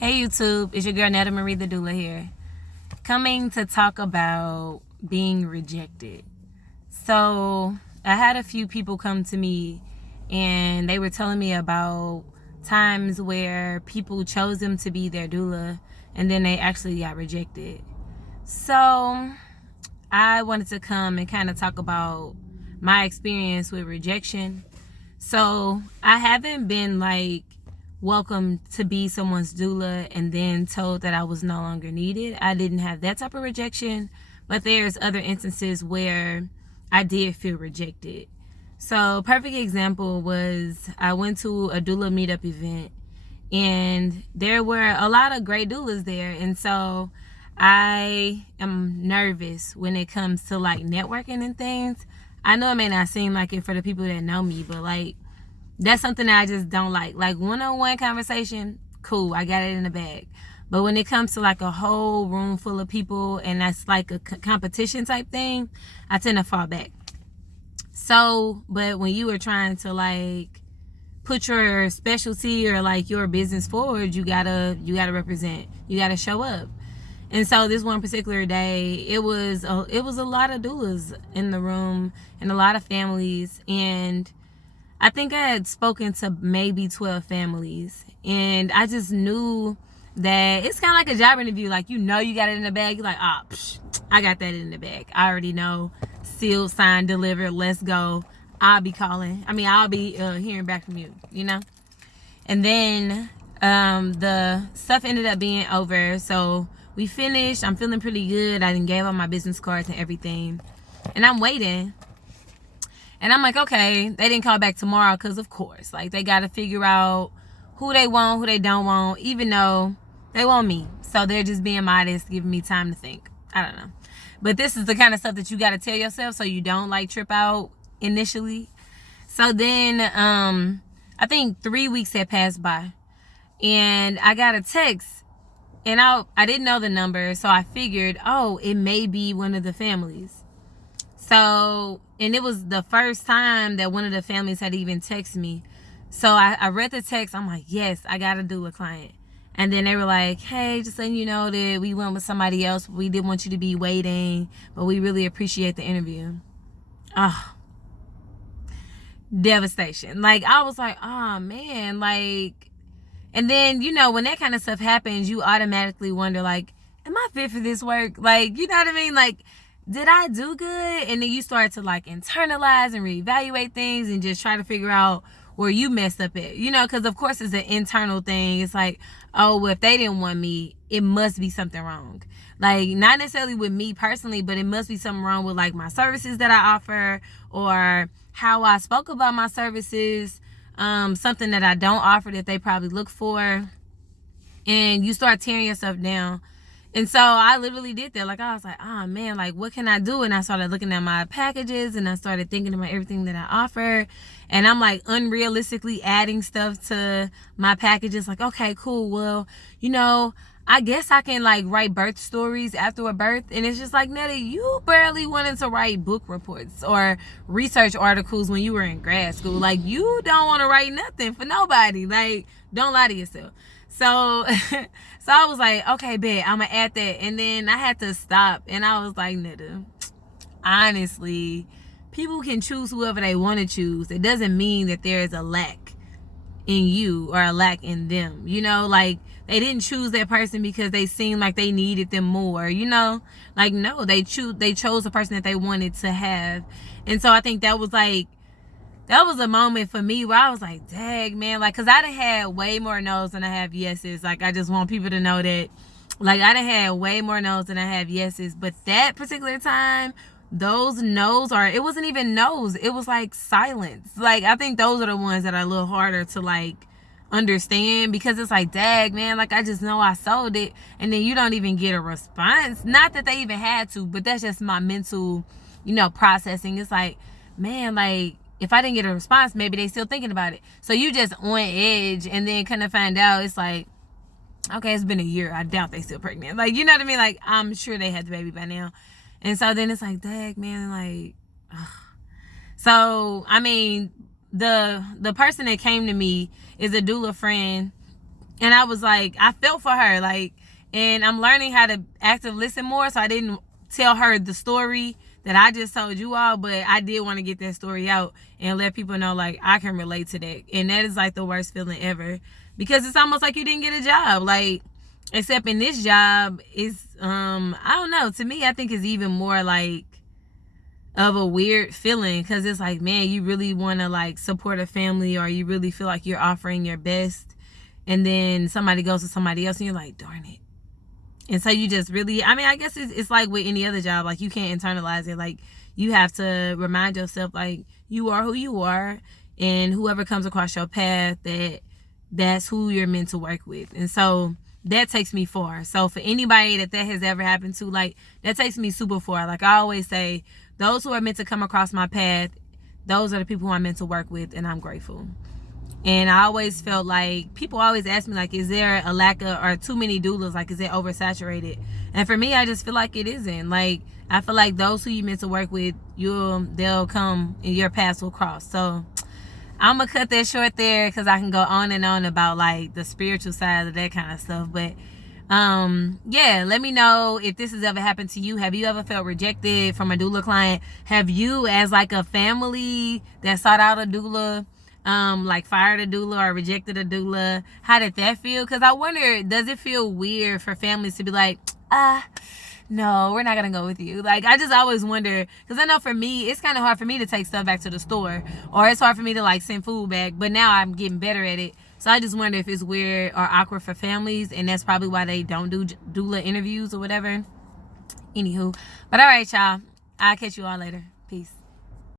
Hey YouTube, it's your girl Netta Marie the Doula here, coming to talk about being rejected. So I had a few people come to me and they were telling me about times where people chose them to be their doula and then they actually got rejected. So I wanted to come and kind of talk about my experience with rejection. So I haven't been welcome to be someone's doula and then told that I was no longer needed. I didn't have that type of rejection, but there's other instances where I did feel rejected. So perfect example was I went to a doula meetup event and there were a lot of great doulas there, and so I am nervous when it comes to networking and things. I know it may not seem like it for the people that know me, but that's something that I just don't like. One-on-one conversation, cool, I got it in the bag. But when it comes to a whole room full of people and that's like a competition type thing, I tend to fall back. So, but when you are trying to put your specialty or your business forward, you gotta represent. You gotta show up. And so this one particular day, it was a lot of doulas in the room and a lot of families, and I think I had spoken to maybe 12 families, and I just knew that it's kind of like a job interview. You got it in the bag. You're like, I got that in the bag. I already know. Sealed, signed, delivered. Let's go. I'll be calling. I'll be hearing back from you, And then the stuff ended up being over. So we finished. I'm feeling pretty good. I done gave out my business cards and everything. And I'm waiting. And I'm like, okay, they didn't call back tomorrow because, of course, they got to figure out who they want, who they don't want, even though they want me. So they're just being modest, giving me time to think. I don't know. But this is the kind of stuff that you got to tell yourself so you don't, trip out initially. So then I think 3 weeks had passed by. And I got a text. And I didn't know the number, so I figured, it may be one of the families. So, and it was the first time that one of the families had even texted me. So I read the text. I'm like, yes, I got a doula client. And then they were like, hey, just letting you know that we went with somebody else. We didn't want you to be waiting, but we really appreciate the interview. Oh, devastation. I was like, oh, man. And then, when that kind of stuff happens, you automatically wonder, am I fit for this work? You know what I mean? Did I do good? And then you start to internalize and reevaluate things and just try to figure out where you messed up at, because of course it's an internal thing. It's well, if they didn't want me, it must be something wrong. Not necessarily with me personally, but it must be something wrong with my services that I offer or how I spoke about my services, something that I don't offer that they probably look for. And you start tearing yourself down. And so I literally did that. I was like, oh man, what can I do? And I started looking at my packages and I started thinking about everything that I offer. And I'm unrealistically adding stuff to my packages. Okay, cool. Well, I guess I can write birth stories after a birth. And it's just Nettie, you barely wanted to write book reports or research articles when you were in grad school. You don't want to write nothing for nobody. Don't lie to yourself. So I was like, okay, bet, I'm going to add that. And then I had to stop. And I was like, Netta, honestly, people can choose whoever they want to choose. It doesn't mean that there is a lack in you or a lack in them. They didn't choose that person because they seemed like they needed them more, no, they chose the person that they wanted to have. And so I think that was a moment for me where I was like, dang, man, because I done had way more no's than I have yeses. I just want people to know that, I done had way more no's than I have yeses. But that particular time, those no's, or it wasn't even no's, it was silence. I think those are the ones that are a little harder to understand, because it's dang, man, I just know I sold it. And then you don't even get a response. Not that they even had to, but that's just my mental, processing. It's man, if I didn't get a response, maybe they still thinking about it. So you just on edge, and then kind of find out it's okay, it's been a year. I doubt they still pregnant. You know what I mean? I'm sure they had the baby by now. And so then it's dang, man, ugh. So, the person that came to me is a doula friend And I was like, I felt for her, like, and I'm learning how to active listen more, so I didn't tell her the story that I just told you all, but I did want to get that story out and let people know, like, I can relate to that. And that is like the worst feeling ever, because it's almost like you didn't get a job, like, except in this job is I don't know, to me I think it's even more like of a weird feeling, because it's like, man, you really want to like support a family, or you really feel like you're offering your best, and then somebody goes to somebody else and you're like, darn it. And so you just really, I mean, I guess it's like with any other job, like you can't internalize it. Like you have to remind yourself, like, you are who you are, and whoever comes across your path, that's who you're meant to work with. And so that takes me far. So for anybody that has ever happened to, like, that takes me super far. Like I always say, those who are meant to come across my path, those are the people who I'm meant to work with, and I'm grateful. And I always felt like, people always ask me, like, is there a lack of, or too many doulas? Like, is it oversaturated? And for me, I just feel like it isn't. Like, I feel like those who you meant to work with, they'll come and your paths will cross. So I'm gonna cut that short there, because I can go on and on about like the spiritual side of that kind of stuff. But yeah, let me know if this has ever happened to you. Have you ever felt rejected from a doula client? Have you, as like a family that sought out a doula, like fired a doula or rejected a doula? How did that feel? Because I wonder, does it feel weird for families to be like, no, we're not gonna go with you? Like, I just always wonder, because I know for me, it's kind of hard for me to take stuff back to the store, or it's hard for me to like send food back, but now I'm getting better at it. So I just wonder if it's weird or awkward for families, and that's probably why they don't do doula interviews or whatever. Anywho, but all right, y'all, I'll catch you all later. Peace.